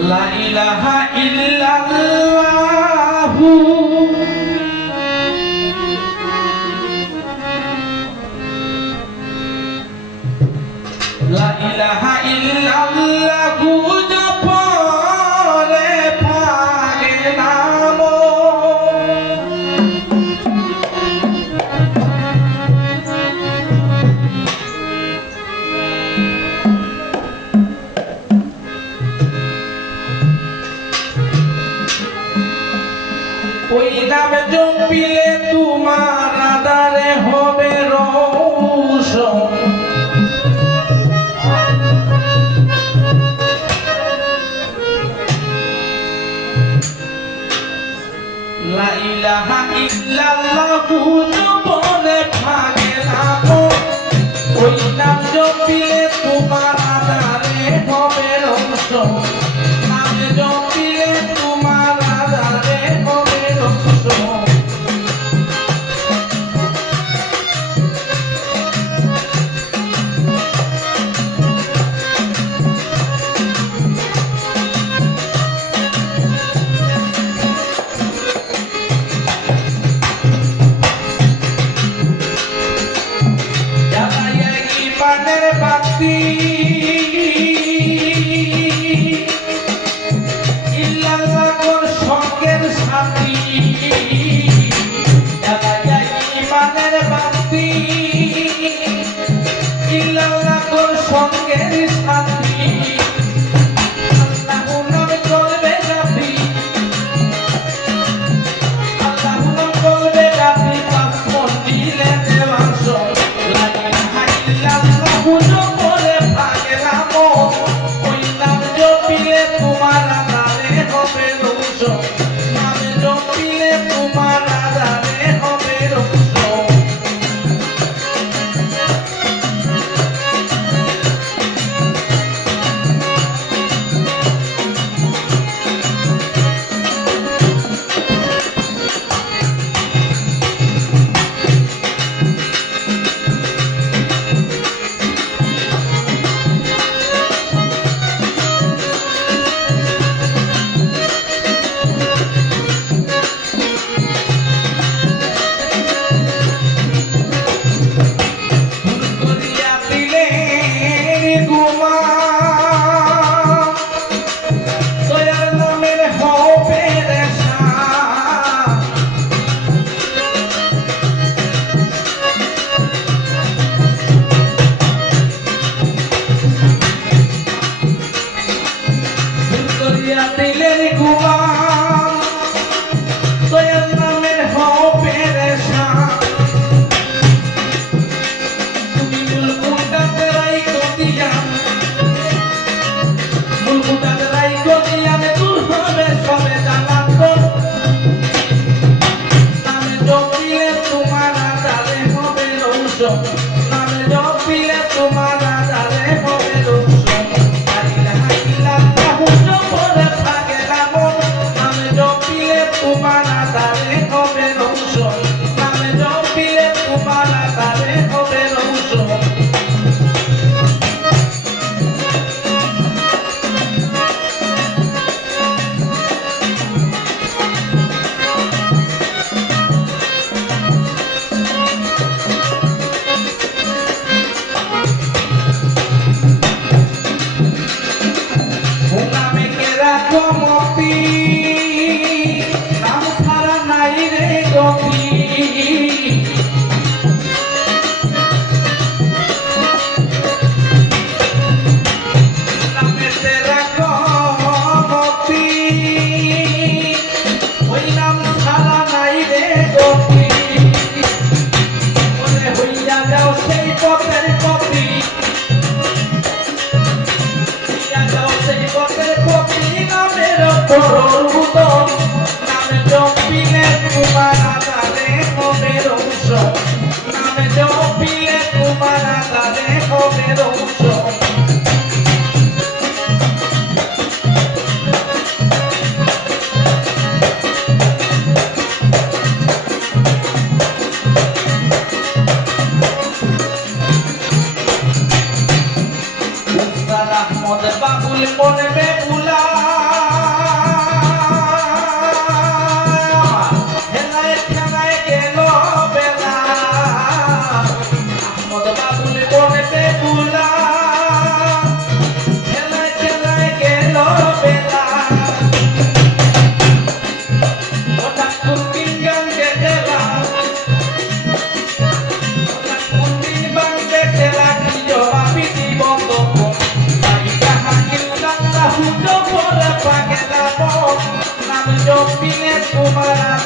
লা ইলাহা ইল্লাল্লাহু লা ইলাহা ইল্লাল্লাহু জপরে পাগে নাম ওই নাম জপিলে তোমার আদারে হবে রৌশন লা ইলাহা ইল্লাল্লাহু জপরে পাগে নাম ওই নাম জপিলে তোমার আদারে হবে রৌশন নাম জপিলে তোমার আদারে হবে রৌশন ইমানের বাতি ইল্লাল্লাহর সঙ্গের সাথী ইমানের বাতি ইল্লাল্লাহর সঙ্গের সাথী আল্লাহু নাম করবে জাতি আল্লাহু নাম করবে জাতি পাঁচ মন্দিরে দেওয়ার লা ইলাহা ইল্লাল্লাহু জপরে পাগে নাম ওই নাম জপিলে তোমার আদারে হবে রৌশন নাম জপিলে তোমার আদারে হবে রৌশন দিলের গুলাম দয়াল নামের হও পেরেশান তুমি মুলকুটাতে রাইখো দিয়ান মুলকুটাতে রাইখো দিয়ানে দূর হবে সবে জানাত নামে জপিলে তোমার আদারে হবে রৌশন নামে জপিলে তোমার আদারে হবে রৌশন লা ইলাহা ইল্লাল্লাহু জপরে পাগে নাম নামে জপিলে তোমার আদারে হবে রৌশন নামে জপিলে তোমার আদারে হবে রৌশন নামে কেরা কমতি নাম ছাড়া নাই রে গতি নামে তেরা কমতি ওই নাম ছাড়া নাই রে গতি মনে হইয়া যাও সেই পথের পথি সেই পথের পথি নামের পর জপিলে তোমার